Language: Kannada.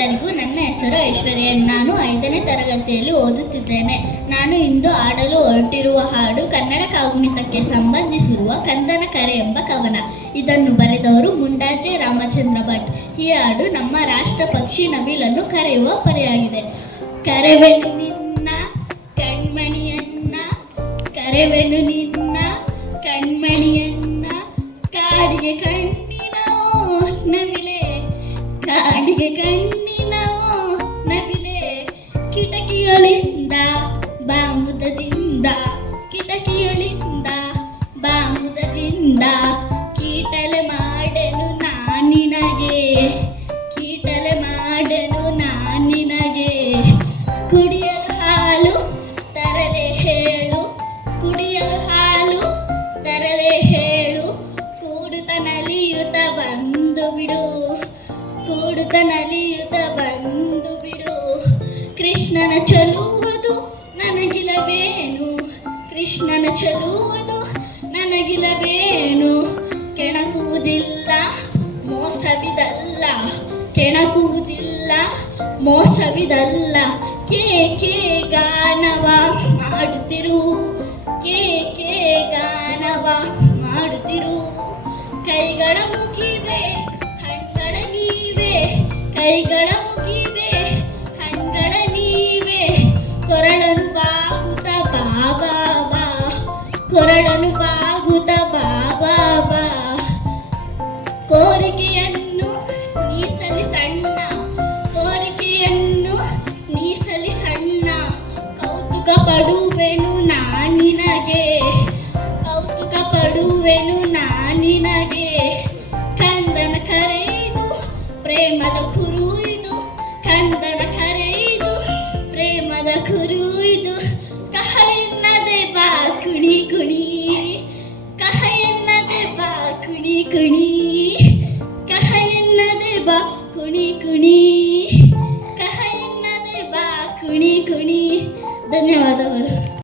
ಎಲ್ಲರಿಗೂ ನನ್ನ ಹೆಸರು ಐಶ್ವರ್ಯ. ನಾನು 5ನೇ ತರಗತಿಯಲ್ಲಿ ಓದುತ್ತಿದ್ದೇನೆ. ನಾನು ಇಂದು ಆಡಲು ಹೊರಟಿರುವ ಹಾಡು ಕನ್ನಡ ಕಾಗುಣಿತಕ್ಕೆ ಸಂಬಂಧಿಸಿರುವ ಕಂದನ ಕರೆ ಎಂಬ ಕವನ. ಇದನ್ನು ಬರೆದವರು ಮುಂಡಾಜೆ ರಾಮಚಂದ್ರ ಭಟ್. ಈ ಹಾಡು ನಮ್ಮ ರಾಷ್ಟ್ರ ಪಕ್ಷಿ ನವಿಲನ್ನು ಕರೆಯುವ ಪರ್ಯಾಗಿದೆ. ಕರೆವೆನು ನಿನ್ನ ಕಣ್ಮಣಿಯನ್ನ, ಕರೆವೆನು ನಿನ್ನ ಕಣ್ಮಣಿಯನ್ನ, ಕಾಡಿಗೆ ಕಣ್ಣಿನ ನವಿಲೆ, ಕಾಡಿಗೆ ಕಣ್ಣಿನ ನವಿಲೆ, ಕಿಟಕಿಗಳಿಂದ ಬಾಮುದದಿಂದ, ಕಿಟಕಿಗಳಿಂದ ಬಾಮುದದಿಂದ, ಕೀಟಲೆ ಮಾಡೆನು ನಾನಿನಗೆ, ಕೀಟಲೆ ಮಾಡೆನು ನಾನಿನಗೆ, ಕುಡಿಯಲು ಹಾಲು ತರದೆ ಹೇಳು, ಕುಡಿಯಲು ಹಾಲು ತರದೆ ಹೇಳು, ಕೂಡುತ್ತ ನಲಿಯುತ್ತ ಬಂದು ಬಿಡು, ಕೂಡುತ್ತ ನಲಿಯುತ್ತ ಬಂದು ಬಿಡು, ಕೃಷ್ಣನ ಚಲುವುದು ನನಗಿಲವೇನು, ಕೃಷ್ಣನ ಚಲುವುದು ನನಗಿಲವೇನು, ಕೆಣಕುವುದಿಲ್ಲ ಮೋಸವಿದಲ್ಲ, ಕೆಣಕುವುದಿಲ್ಲ ಮೋಸವಿದಲ್ಲ, ಕೇ ಗಾನವ ಮಾಡುತ್ತಿರು, ಕೇ ಗಾನವ ಮಾಡುತ್ತಿರು, ಕೈಗಳ ಮುಗಿವೆ ಕಣ್ಗಳ ನೀವೆ, ಕೈಗಳ ಮುಗಿವೆ ಕಣ್ಗಳ ನೀವೆ, ಕೊರಳನು ಬಾಗುತ್ತ ಬಾಬಾ, ಕೊರಳನು ಬಾಗುತ್ತ ಬಾಬಾ, ಕೋರಿಕೆಯನ್ನು ನೀಸಲಿ ಸಣ್ಣ, ಕೋರಿಕೆಯನ್ನು ನೀಸಲಿ ಸಣ್ಣ, ಕೌತುಕ ಪಡುವೆನು ನಾನಿನಗೆ, ಕೌತುಕ ಪಡುವೆನು ನಾನಿನಗೆ, ಕಂದನ ಕರೆಯಿದು ಪ್ರೇಮದ ಕುರುಯಿದು, ಕಂದನ ಕರೆಯಿದು ಪ್ರೇಮದ ಕುರುಯಿದು, ಕಹ ಎನ್ನದೆ ಬಾ ಕುಣಿ ಕುಣಿ, ಕಹ ಎನ್ನದೆ ಬಾ ಕುಣಿ ಕುಣಿ.